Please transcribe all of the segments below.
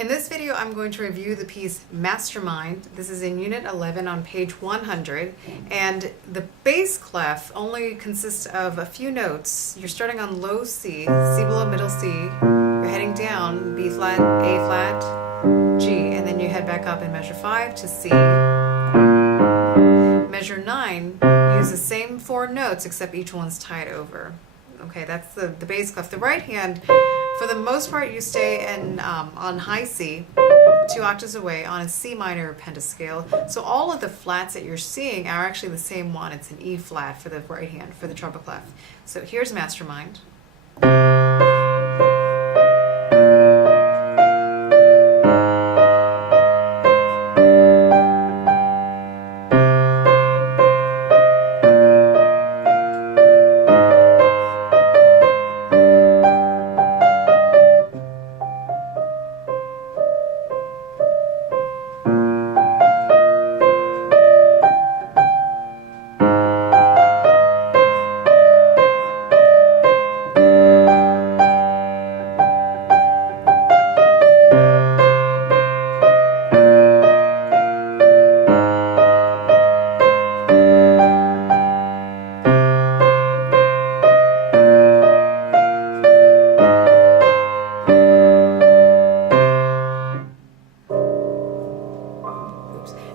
In this video, I'm going to review the piece Mastermind. This is in Unit 11 on page 100, and the bass clef only consists of a few notes. You're starting on low C, C below middle C, you're heading down, B flat, A flat, G, and then you head back up in measure 5 to C. Measure 9, use the same 4 notes except each one's tied over. Okay, that's the bass clef. The right hand, for the most part, you stay on high C, 2 octaves away, on a C minor pentascale. So all of the flats that you're seeing are actually the same one. It's an E flat for the right hand, for the treble clef. So here's Mastermind.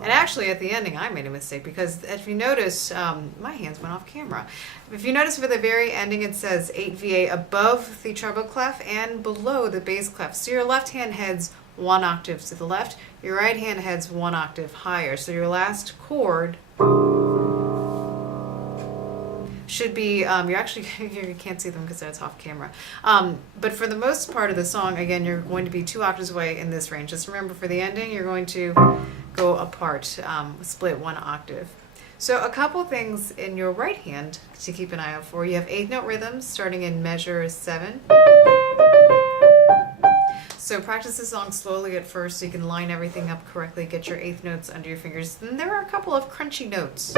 And actually, at the ending, I made a mistake because if you notice, my hands went off camera. If you notice for the very ending, it says 8 VA above the treble clef and below the bass clef. So your left hand heads 1 octave to the left, your right hand heads 1 octave higher. So your last chord should be, you actually you can't see them because that's off camera. But for the most part of the song, again, you're going to be 2 octaves away in this range. Just remember, for the ending, you're going to go apart, split 1 octave. So a couple things in your right hand to keep an eye out for. You have 8th note rhythms starting in measure 7. So practice the song slowly at first so you can line everything up correctly, get your 8th notes under your fingers. Then there are a couple of crunchy notes.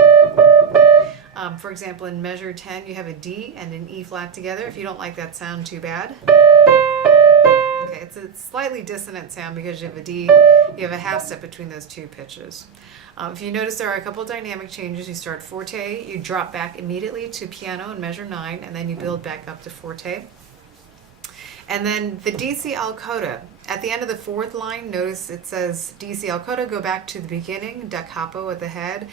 For example, in measure 10, you have a D and an E flat together. If you don't like that sound, too bad. Okay, it's a slightly dissonant sound because you have a D, you have a half step between those 2 pitches. If you notice, there are a couple of dynamic changes. You start forte, you drop back immediately to piano in measure 9, and then you build back up to forte. And then the DC al coda. At the end of the 4th line, notice it says DC al coda, go back to the beginning, da capo at the head.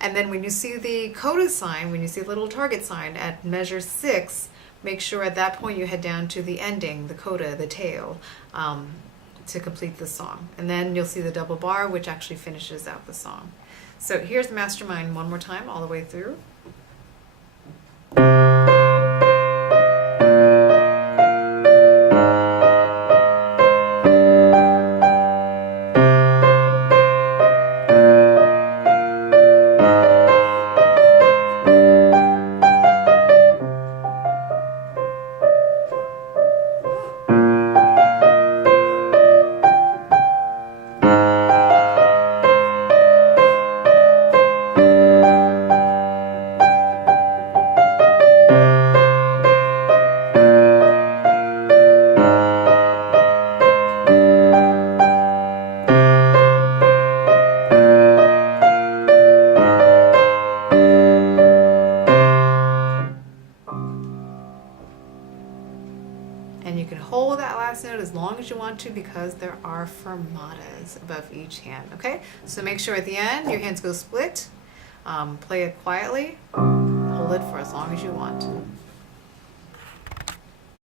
And then when you see the coda sign, when you see the little target sign at measure 6, make sure at that point you head down to the ending, the coda, the tail, to complete the song. And then you'll see the double bar, which actually finishes out the song. So here's Mastermind one more time, all the way through. And you can hold that last note as long as you want to because there are fermatas above each hand, okay? So make sure at the end your hands go split, play it quietly, hold it for as long as you want.